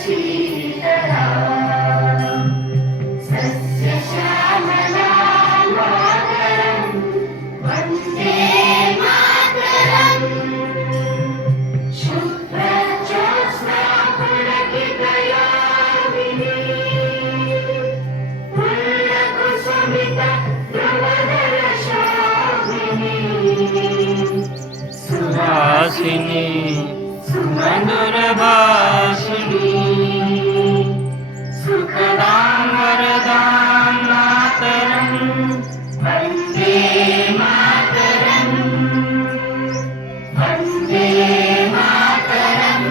शीतला सस्यश्यामला मातरं वन्दे मातरम् शुभ्रज्योत्स्ना पुलकितयामिनी पुल्लकुसुमित ध्रुवदलशोभिनी सुहासिनी सुमधुरभाषिणी सुखदां वरदां मातरं वन्दे मातरं वन्दे मातरम्।